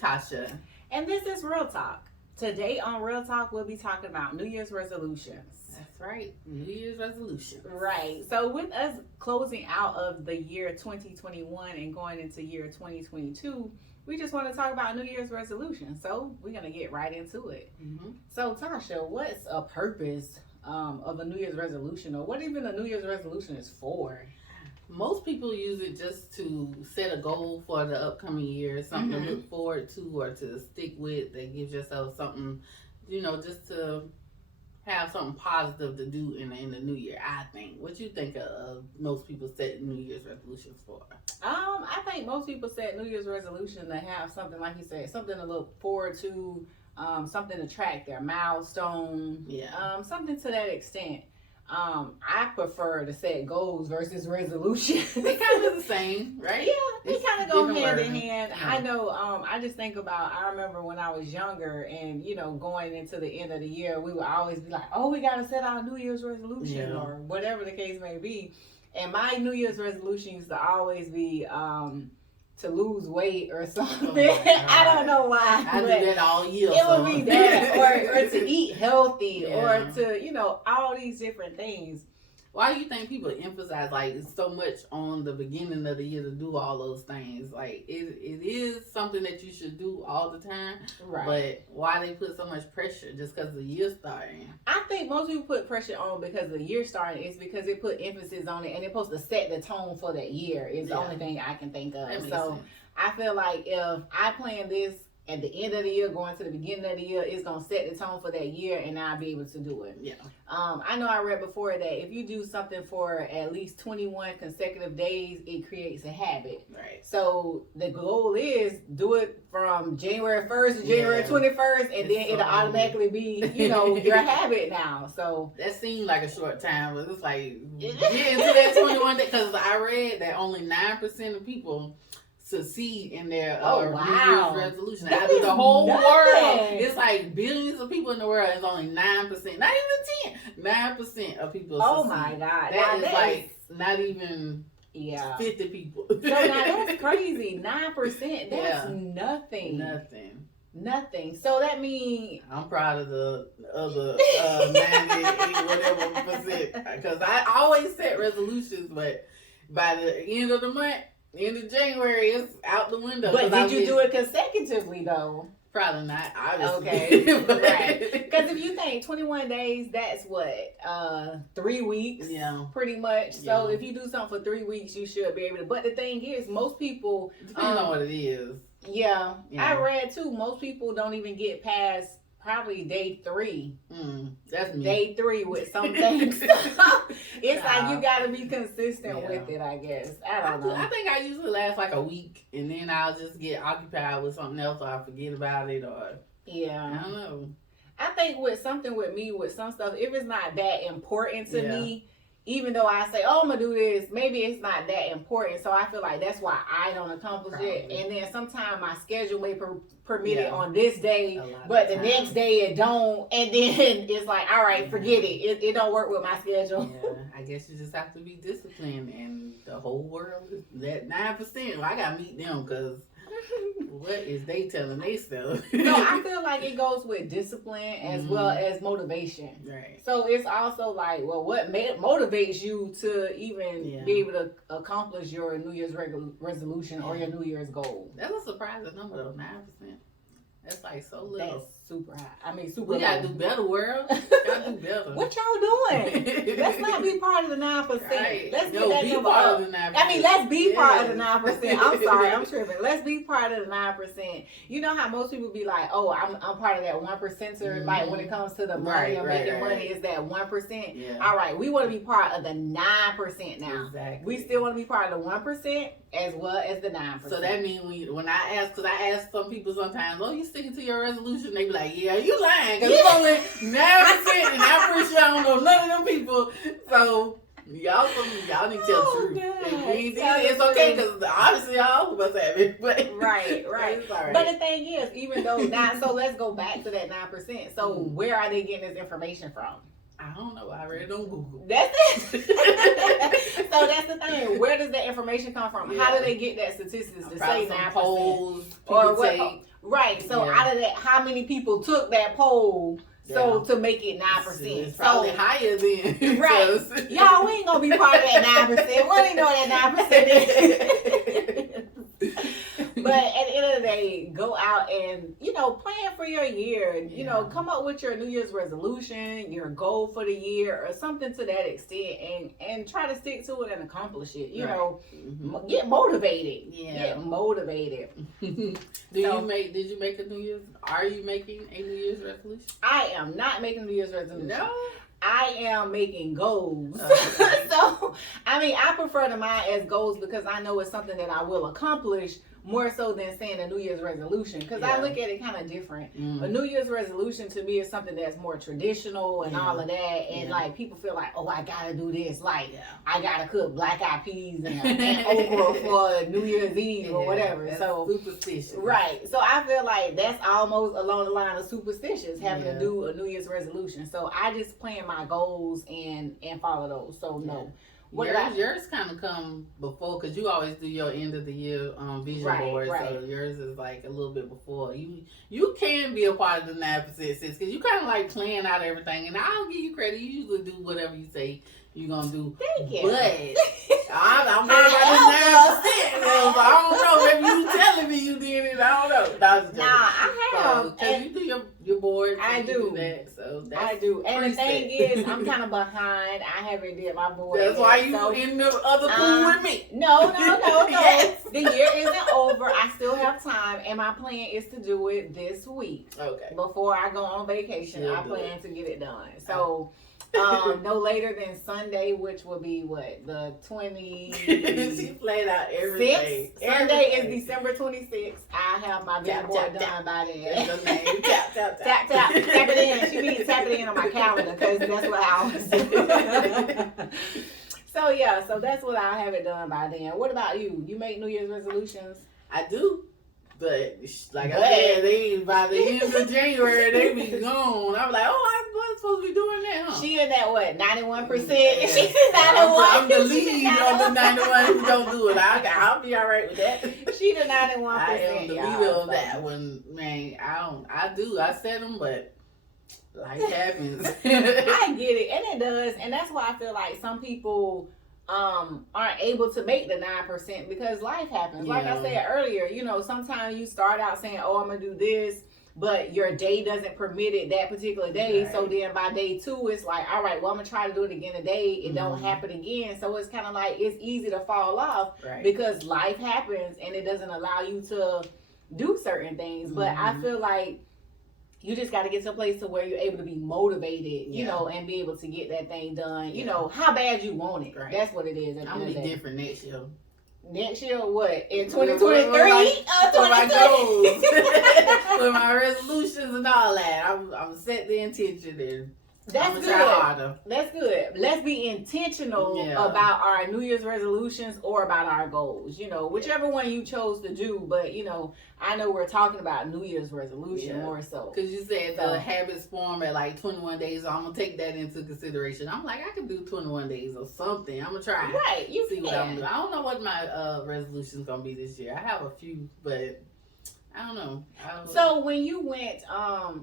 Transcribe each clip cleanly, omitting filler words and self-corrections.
Natasha. And this is Real Talk. Today on Real Talk, we'll be talking about New Year's resolutions. That's right. New Year's resolution. Right. So with us closing out of the year 2021 and going into year 2022, we just want to talk about New Year's resolutions. So we're going to get right into it. Mm-hmm. So Tasha, what's a purpose of a New Year's resolution, or what even a New Year's resolution is for? Most people use it just to set a goal for the upcoming year, something to look forward to or to stick with that gives yourself something, just to have something positive to do in the new year, I think. What you think of most people set New Year's resolutions for? I think most people set New Year's resolution to have something, like you said, something to look forward to, something to track their milestone, something to that extent. I prefer to set goals versus resolutions. They kind of the same, right? Yeah, they kind of go hand in hand. Yeah. I know. I just think about. I remember when I was younger, and going into the end of the year, we would always be like, "Oh, we got to set our New Year's resolution," or whatever the case may be. And my New Year's resolution used to always be to lose weight or something. I don't know why. I do that all year. It would be that, or to eat healthy, or to all these different things. Why do you think people emphasize so much on the beginning of the year to do all those things? Like it is something that you should do all the time, right? But why they put so much pressure just because the year's starting? I think most people put pressure on because the year starting is because it put emphasis on it, and it's supposed to set the tone for that year. Is the only thing I can think of. So sense. I feel like if I plan this at the end of the year, going to the beginning of the year, it's going to set the tone for that year, and I'll be able to do it. Yeah. I know I read before that if you do something for at least 21 consecutive days, it creates a habit. Right. So the goal is do it from January 1st to January 21st, and then it'll automatically be, your habit now. So that seemed like a short time, but it's like get into that 21 days, because I read that only 9% of people succeed in their New Year's resolution. Out of the whole world, it's like billions of people in the world. It's only 9%, not even 9% of people. Oh succeed. my God, that is not even 50 people. So now that's crazy. 9%. That's nothing. Nothing. So that means I'm proud of the other 98 whatever percent, because I always set resolutions, but by the end of the month. End of January, it's out the window. But did you do it consecutively, though? Probably not, obviously. Okay, right. Because if you think 21 days, that's what? 3 weeks? Yeah. Pretty much. So if you do something for 3 weeks, you should be able to. But the thing is, most people... Depends on what it is. Yeah. I read, too, most people don't even get past probably day 3. That's me. Day 3 with some things. It's like you got to be consistent with it, I guess. I don't know. I think I usually last like a week, and then I'll just get occupied with something else, or I forget about it, or I don't know. I think with some stuff, if it's not that important to me, even though I say, oh, I'm going to do this, maybe it's not that important. So I feel like that's why I don't accomplish it. And then sometimes my schedule may permit it on this day, but the next day it don't. And then it's like, all right, forget it. It don't work with my schedule. Yeah, I guess you just have to be disciplined. And the whole world is that 9%. Well, I got to meet them, because what is they telling they stuff? No, I feel like it goes with discipline as well as motivation. Right. So it's also like, well, what motivates you to even be able to accomplish your New Year's resolution or your New Year's goal? That's a surprising number, though, 9%. That's like so little. That's super high. I mean, super. We gotta do better, world. Gotta do better. What y'all doing? Let's not be part of the 9%. Right. Let's get that be number part up. of the 9%. I mean, let's be part of the 9%. I'm sorry, I'm tripping. Let's be part of the 9%. You know how most people be like, oh, I'm part of that 1%er. Like when it comes to the money or making money, is that 1%? Yeah. All right, we want to be part of the 9% now. Exactly. We still want to be part of the 1% as well as the 9%. So that means when I ask, because I ask some people sometimes, oh, you sticking to your resolution? They be like, yeah, you lying, because it's only 9%, and I'm pretty sure I don't know none of them people. So y'all need to tell the truth. If we did, it's okay, because obviously all of us have it. But right. It's all right. But the thing is, even though so let's go back to that 9%. So where are they getting this information from? I don't know. I read it on Google. That's it. So that's the thing. Where does that information come from? How do they get that statistics to say 9%? Polls, Or Right. So Yeah. out of that, how many people took that poll? So to make it 9%, it's probably higher than right. Y'all, we ain't gonna be part of that 9%. We don't even know what that 9% is. But at the end of the day, go out and, plan for your year. Come up with your New Year's resolution, your goal for the year, or something to that extent, and try to stick to it and accomplish it. Get motivated. Yeah. Get motivated. Did you make a New Year's? Are you making a New Year's resolution? I am not making a New Year's resolution. No. I am making goals. Okay. So, I prefer to mine as goals because I know it's something that I will accomplish more so than saying a New Year's resolution. Because I look at it kind of different. A New Year's resolution to me is something that's more traditional and all of that. And like people feel like, oh, I gotta do this. Like I gotta cook black eyed peas and okra for New Year's Eve or whatever. That's so superstitious. Right. So I feel like that's almost along the line of superstitious, having to do a New Year's resolution. So I just plan my goals and follow those. So no. Yours kind of come before, because you always do your end of the year vision board. Right. So yours is like a little bit before. You can be a part of the 9%, sis, because you kind of like plan out everything. And I'll give you credit. You usually do whatever you say you're going to do. Thank you. But I'm worried about this 9%. So I don't know. Maybe you telling me you did it. I don't know. I have. Because you do your board. I do. That, so I do. And the thing is, I'm kind of behind. I haven't did my board. That's why you in the other pool with me. No. Yes. The year isn't over. I still have time. And my plan is to do it this week. Okay. Before I go on vacation, I plan to get it done. So... no later than Sunday, which will be the 20. She played out everything. Sunday is December 26th. I have my billboard done by then. That's her name. Tap. Tap it in. She needs to tap it in on my calendar because that's what I always do. So that's what I'll have it done by then. What about you? You make New Year's resolutions? I do. But like I said, by the end of January, they be gone. I'm like, I'm supposed to be doing that, huh? She in that 91%? Yeah. She's 91%. I'm the lead of the 91 who don't do it. I'll be all right with that. She the 91%. I am the leader of that one, man. I set them, but life happens. I get it, and it does, and that's why I feel like some people aren't able to make the 9% because life happens. Like I said earlier, sometimes you start out saying, oh, I'm gonna do this, but your day doesn't permit it that particular day. Right. So then by day 2, it's like, all right, well, I'm gonna try to do it again today. It don't happen again. So it's kind of like it's easy to fall off because life happens and it doesn't allow you to do certain things. But I feel like you just got to get to a place to where you're able to be motivated, you know, and be able to get that thing done. You know, how bad you want it. Right. That's what it is. I'm going to be different next year. Next year, what? In 2023? With my goals. With my resolutions and all that. I'm set the intention and that's good. Try harder. That's good. Let's be intentional about our New Year's resolutions or about our goals. Whichever one you chose to do. But I know we're talking about New Year's resolution more so. Because you said the habits form at like 21 days. So I'm gonna take that into consideration. I'm like, I can do 21 days or something. I'm gonna try. Right. You see what I'm doing. I don't know what my resolution's gonna be this year. I have a few, but I don't know. So when you went,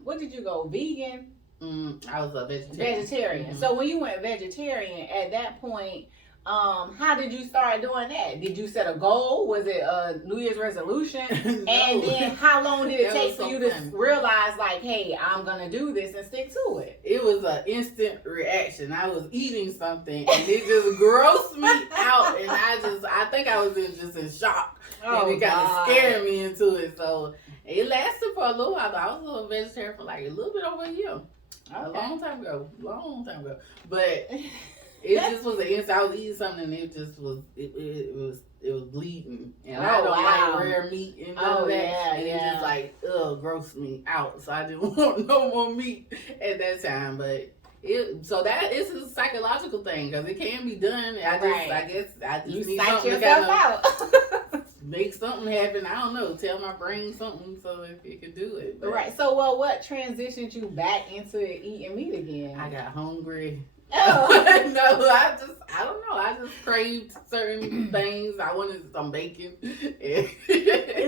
what did you go? Vegan? I was a vegetarian. So when you went vegetarian, at that point, how did you start doing that? Did you set a goal? Was it a New Year's resolution? No. And then how long did it take for you to realize, like, hey, I'm gonna do this and stick to it? It was an instant reaction. I was eating something and it just grossed me out, and I think I was just in shock, and it kind of scared me into it. So it lasted for a little while. I was a vegetarian for like a little bit over a year. Okay. A long time ago. But it just was an instant. I was eating something and it just was it was bleeding. And I don't like rare meat and all that. And it just like grossed me out. So I didn't want no more meat at that time. But that is a psychological thing because it can be done. I guess I just need something to kind of make something happen. I don't know. Tell my brain something so if it can do it. But. Right. So, what transitioned you back into eating meat again? I got hungry. Oh. No, I don't know. I just craved certain things. I wanted some bacon.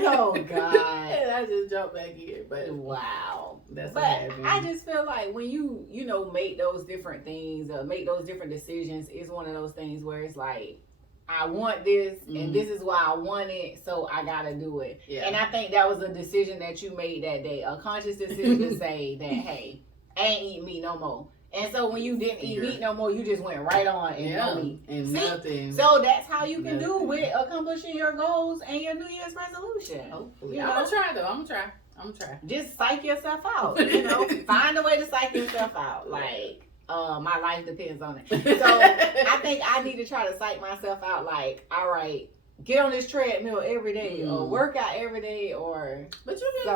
Oh God. And I just jumped back in. But wow. That's but what happened. I just feel like when you make those different things, make those different decisions, it's one of those things where it's like, I want this, and this is why I want it, so I gotta do it. Yeah. And I think that was a decision that you made that day, a conscious decision to say that, hey, I ain't eating meat no more. And so when you didn't eat meat no more, you just went right on and no meat. And nothing. So that's how you can do with accomplishing your goals and your New Year's resolution. Hopefully. I'm gonna try though. I'm gonna try. Just psych yourself out. Find a way to psych yourself out. Like, my life depends on it. So I think I need to try to psych myself out. Like, all right, get on this treadmill every day, or work out every day, or. But you've been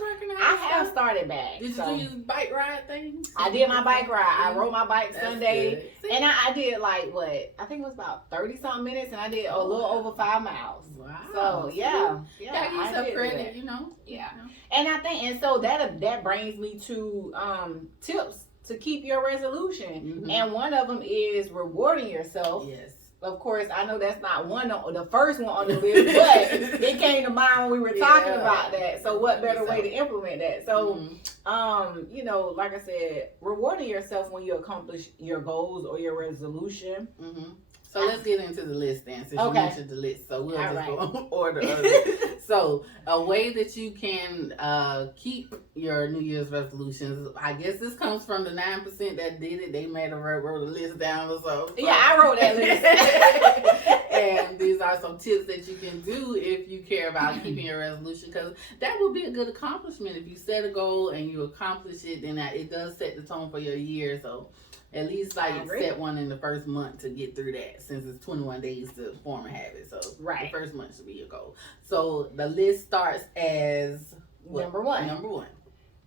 working out. I have started back. Did you do your bike ride things? I did my bike ride. I rode my bike Sunday, and I did like I think it was about 30-something minutes, and I did a little over 5 miles. Wow. So Gotta give yourself credit, Yeah. And I think, and so that brings me to tips to keep your resolution. And one of them is rewarding yourself. Yes. Of course, I know that's not the first one on the list, but it came to mind when we were talking about that. So what better way to implement that? So, like I said, rewarding yourself when you accomplish your goals or your resolution. So let's get into the list then, since you mentioned the list. So we'll just go in order of it. So a way that you can keep your New Year's resolutions, I guess this comes from the 9% that did it. They made wrote a list down or so. Yeah, I wrote that list. And these are some tips that you can do if you care about keeping your resolution, because that would be a good accomplishment. If you set a goal and you accomplish it, then it does set the tone for your year. So at least set one in the first month to get through that, since it's 21 days to form a habit. So the first month should be your goal. So the list starts as number one.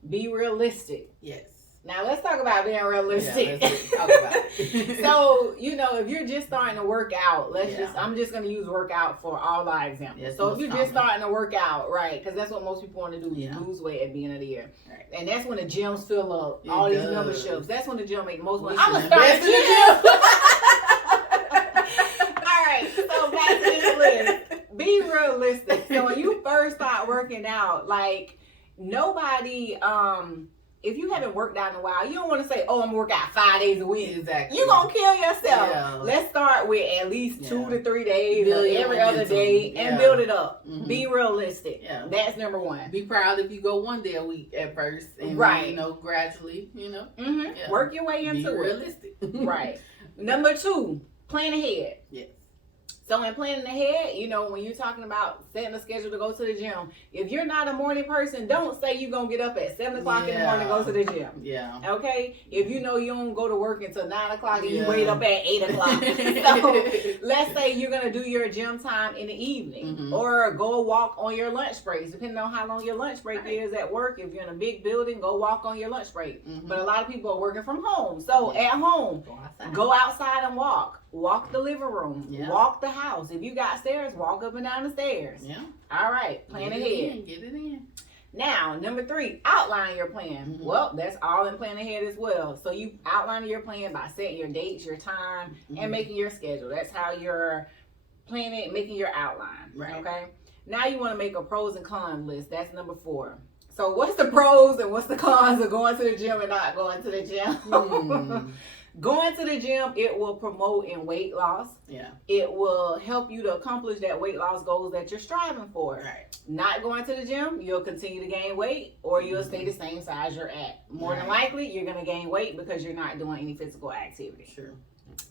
Be realistic. Yes. Now let's talk about being realistic. Yeah, let's talk about it. So, if you're just starting to work out, I'm just going to use workout for all our examples. Yes, so if you're just starting to work out, right, because that's what most people want to do, lose weight at the beginning of the year. Right. And that's when the gyms fill up, these memberships. That's when the gym make the most money. I'm going to start the gym. All right, so back to this list. Be realistic. So when you first start working out, nobody, if you haven't worked out in a while, you don't want to say, I'm going to work out 5 days a week. Exactly. You're going to kill yourself. Yeah. Let's start with at least 2 to 3 days or every other day and build it up. Be realistic. Yeah. That's number one. Be proud if you go 1 day a week at first. And gradually, work your way into it. Be realistic. Right. Number 2, plan ahead. Yes. So in planning ahead, when you're talking about setting a schedule to go to the gym, if you're not a morning person, don't say you're going to get up at 7 o'clock in the morning to go to the gym. Yeah. Okay? If you don't go to work until 9 o'clock and you wait up at 8 o'clock. So let's say you're going to do your gym time in the evening or go walk on your lunch breaks, depending on how long your lunch break is at work. If you're in a big building, go walk on your lunch break. But a lot of people are working from home. So at home, go outside and walk. Walk the living room. Yeah. Walk the house. If you got stairs, walk up and down the stairs. Yeah. All right. Plan ahead. Get it in. Now, number 3, outline your plan. Well, that's all in plan ahead as well. So you outline your plan by setting your dates, your time, and making your schedule. That's how you're planning, making your outline. Right. Okay. Now you want to make a pros and cons list. That's number 4. So what's the pros and what's the cons of going to the gym and not going to the gym? Going to the gym, it will promote in weight loss. Yeah. It will help you to accomplish that weight loss goals that you're striving for. Right. Not going to the gym, you'll continue to gain weight or you'll stay the same size you're at. More than likely, you're going to gain weight because you're not doing any physical activity. Sure.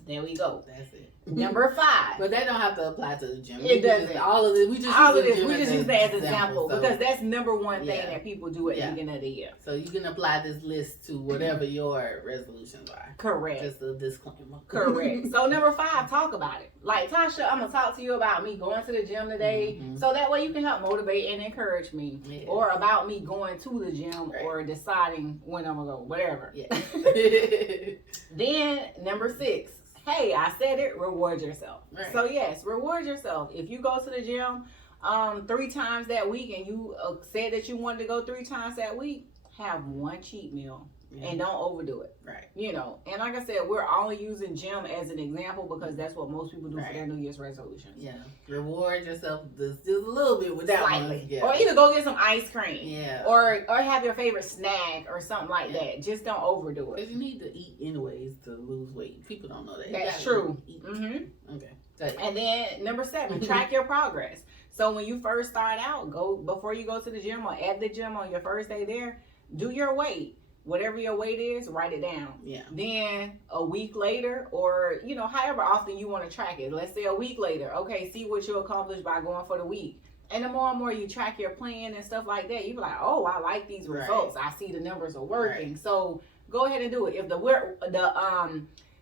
There we go. That's it. Number 5. But that don't have to apply to the gym. It doesn't. All of this. We just use that as an example because that's number 1 thing that people do at the beginning of the year. So you can apply this list to whatever your resolutions are. Correct. Just a disclaimer. Correct. So number 5, talk about it. Like, Tasha, I'm going to talk to you about me going to the gym today. So that way you can help motivate and encourage me. Yes. Or about me going to the gym or deciding when I'm going to go. Whatever. Yeah. Then number 6. Hey, I said it, reward yourself. Right. So yes, reward yourself. If you go to the gym 3 times that week and you said that you wanted to go 3 times that week, have one cheat meal. Yeah. And don't overdo it. Right. You know, and like I said, we're only using gym as an example because that's what most people do for their New Year's resolutions. Yeah. Reward yourself just a little bit with that Slightly. one. Yeah. Or either go get some ice cream. Yeah. Or have your favorite snack or something like that. Just don't overdo it. Because you need to eat anyways to lose weight. People don't know that. That's true. Mm-hmm. Okay. And then number 7, track your progress. So when you first start out, before you go to the gym or at the gym on your first day there, do your weight. Whatever your weight is, write it down. Yeah. Then a week later, or however often you want to track it. Let's say a week later. Okay, see what you accomplished by going for the week. And the more and more you track your plan and stuff like that, you be like, oh, I like these results. I see the numbers are working. Right. So go ahead and do it. If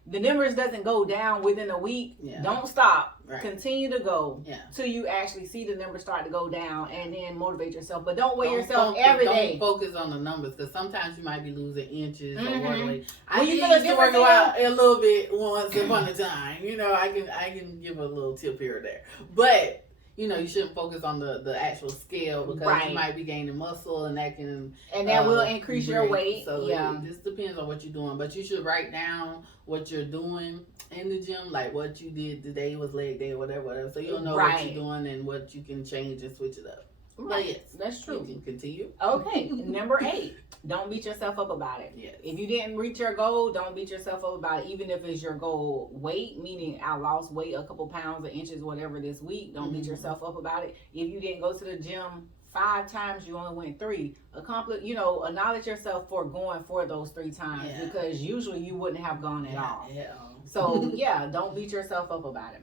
the numbers doesn't go down within a week, don't stop. Right. Continue to go till you actually see the numbers start to go down, and then motivate yourself. But don't weigh yourself every day. Don't focus on the numbers, because sometimes you might be losing inches or weight. I used to work out a little bit once upon a time. I can give a little tip here or there, but you shouldn't focus on the actual scale, because you might be gaining muscle, and that will increase your weight. So it just depends on what you're doing. But you should write down what you're doing in the gym, like what you did today was leg day or whatever. So you'll know what you're doing and what you can change and switch it up. Right. Yes, that's true. You can continue. Okay. Number 8, don't beat yourself up about it. Yes. If you didn't reach your goal, don't beat yourself up about it. Even if it's your goal weight, meaning I lost weight a couple pounds or inches, whatever this week, don't beat yourself up about it. If you didn't go to the gym 5 times, you only went 3. Acknowledge yourself for going for those 3 times, because usually you wouldn't have gone at all. Yeah. So don't beat yourself up about it.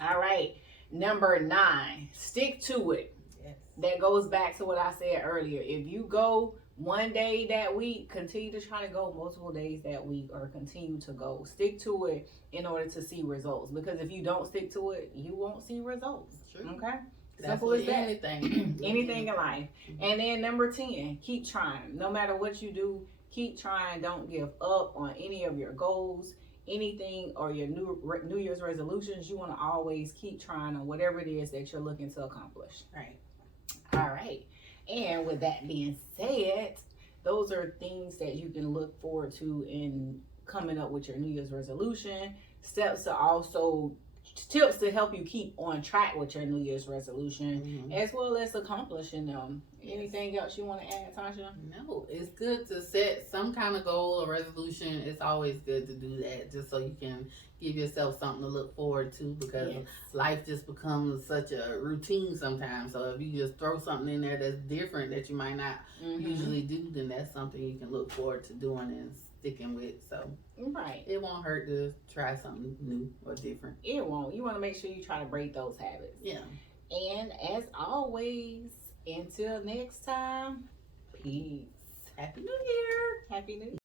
All right. Number 9, stick to it. Yes. That goes back to what I said earlier. If you go one day that week, continue to try to go multiple days that week, or continue to go. Stick to it in order to see results, because if you don't stick to it, you won't see results. Sure. Okay? Simple as that. Anything. Anything in life. And then number 10, keep trying. No matter what you do, keep trying. Don't give up on any of your goals, anything, or your New Year's resolutions. You want to always keep trying on whatever it is that you're looking to accomplish. Right. All right. And with that being said, those are things that you can look forward to in coming up with your New Year's resolution. Tips to help you keep on track with your New Year's resolution, as well as accomplishing them. Anything else you want to add, Tasha? No, it's good to set some kind of goal or resolution. It's always good to do that, just so you can give yourself something to look forward to, because life just becomes such a routine sometimes. So if you just throw something in there that's different, that you might not usually do, then that's something you can look forward to doing and sticking with. So it won't hurt to try something new or different. It won't. You want to make sure you try to break those habits. Yeah. And as always, until next time, peace. Happy New Year. Happy New Year.